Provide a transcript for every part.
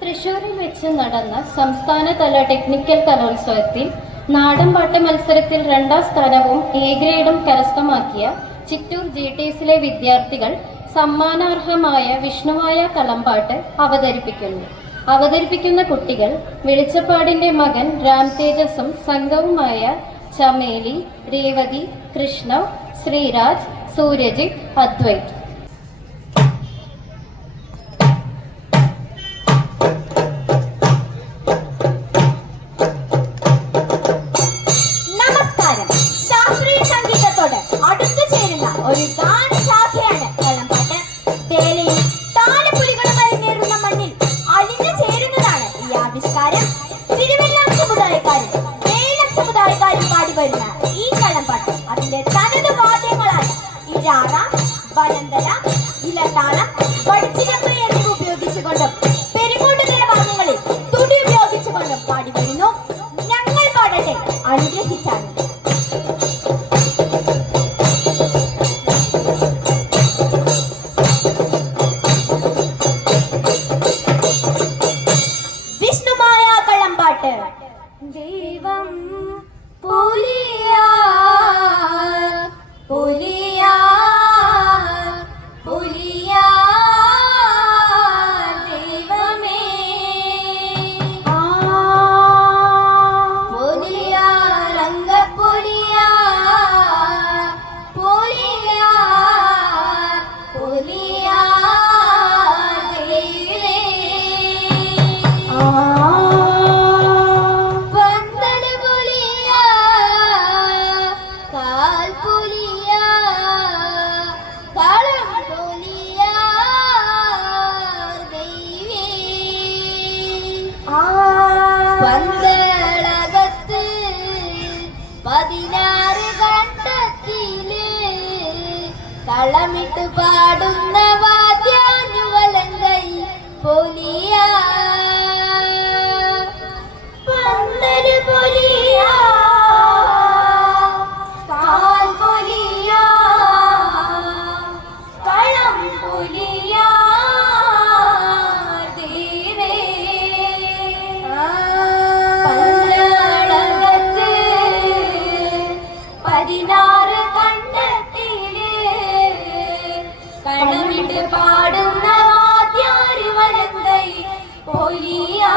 തൃശൂരിൽ വെച്ച് നടന്ന സംസ്ഥാനതല ടെക്നിക്കൽ കലോത്സവത്തിൽ നാടൻപാട്ട് മത്സരത്തിൽ 2ാം സ്ഥാനവും എ ഗ്രേഡും കരസ്ഥമാക്കിയ ചിറ്റൂർ GTSിലെ വിദ്യാർത്ഥികൾ സമ്മാനാർഹമായ വിഷ്ണുവായ കളംപാട്ട് അവതരിപ്പിക്കുന്ന കുട്ടികൾ വെളിച്ചപ്പാടിന്റെ മകൻ രാം തേജസും സംഘവുമായ ചമേലി, രേവതി, കൃഷ്ണ, ശ്രീരാജ്, സൂര്യജിത്ത്, അദ്വൈത്. ഒരു ഗാനശാഖയാണ് കളംപാട്ട്. തേലയും താലപ്പൊലികളും അരങ്ങേറുന്ന മണ്ണിൽ അലിഞ്ഞു ചേരുന്നതാണ് ഈ ആവിഷ്കാരം. തിരുവെല്ലാം സമുദായക്കാരും വേലം സമുദായക്കാരും പാടിവരുന്ന ഈ കളംപാട്ട് അതിന്റെ തനത് വാദ്യങ്ങളായ ഇഴാറ, വലന്തല, ഇലത്താളം, വടിച്ചിലപ്പ് എന്നിവ ഉപയോഗിച്ചുകൊണ്ടും പെരുങ്ങോട്ടുകര വാദ്യങ്ങളിൽ തുടി ഉപയോഗിച്ചുകൊണ്ടും പാടിവരുന്നു. ഞങ്ങൾ പാടട്ടെ അനുഗ്രഹിച്ചാണ്. ദൈവം പുലിയാ പുലിയാ പുലിയാ ദൈവമേ പുലിയാ രംഗപുലിയാ പുലിയാ പുലിയാ പന്തളകത്ത് 16 കണ്ടത്തില് കളമിട്ട് പാടുന്ന വാദ്യാനുവലങ്കൈ പൊലിയാ പന്തല് പൊലിയാ കാൽ പൊലിയാ കളം പൊലിയാ 16 കണ്ടത്തില് കളമിട്ട് പാടുന്ന വാദ്യാര് വലങ്കൈ പൊലിയാ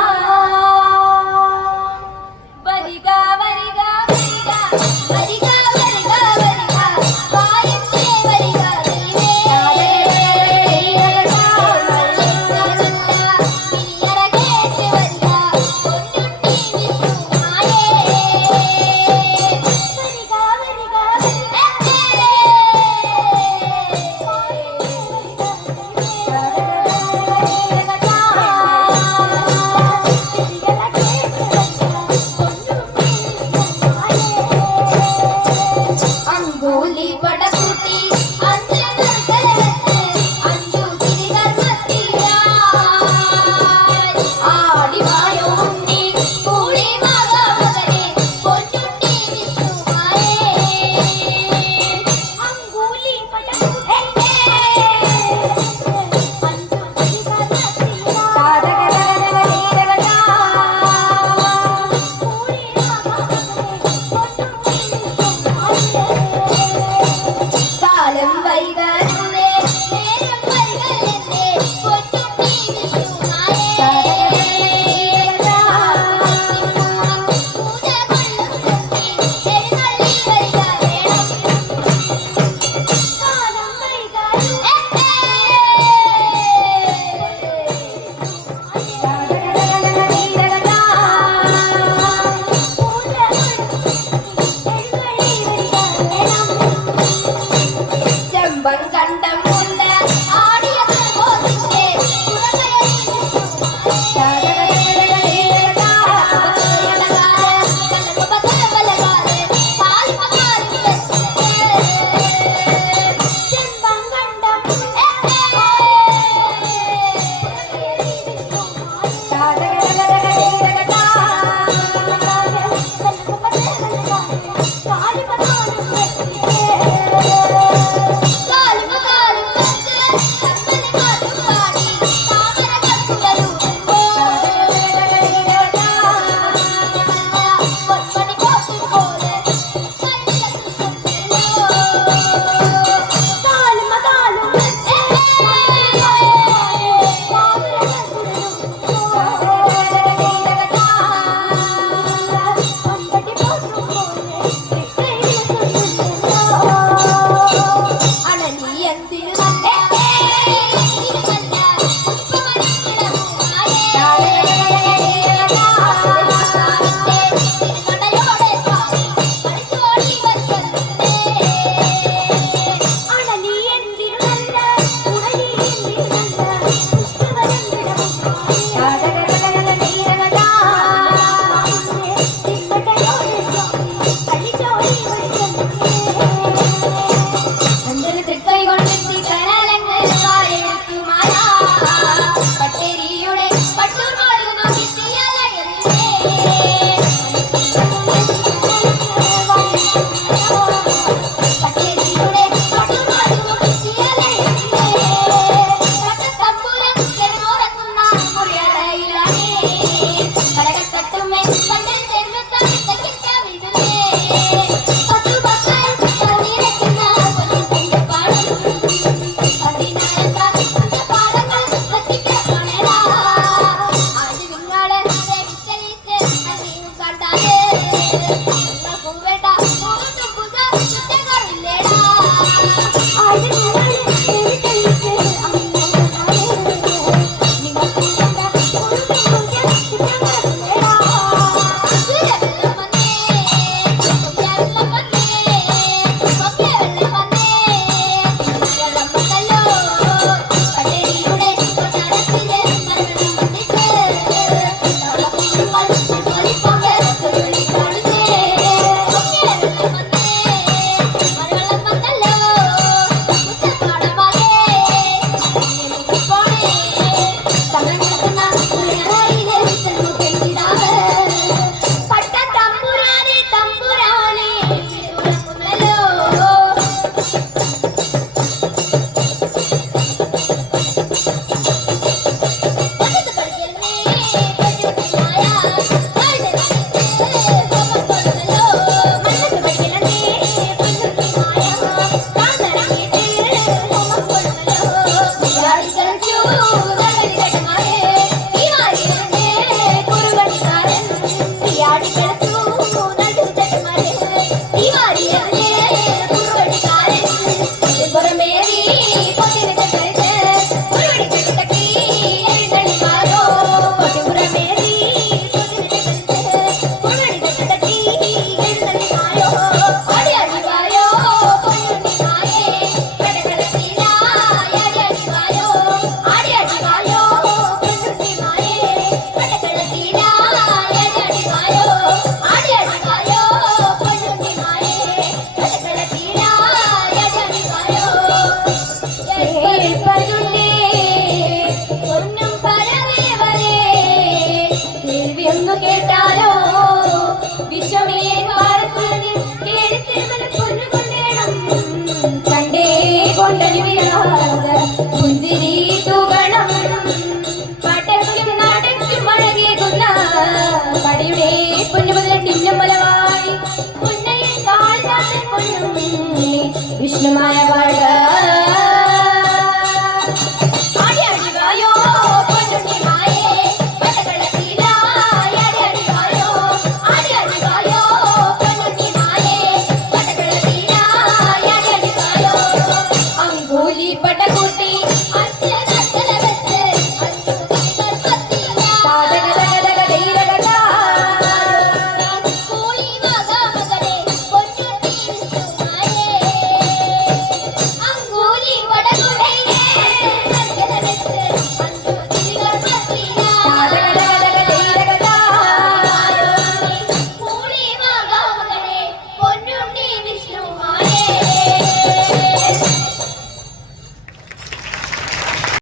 വരിക വരിക വരിക വരിക വരിക വായത്തെ വരിക da da da da da da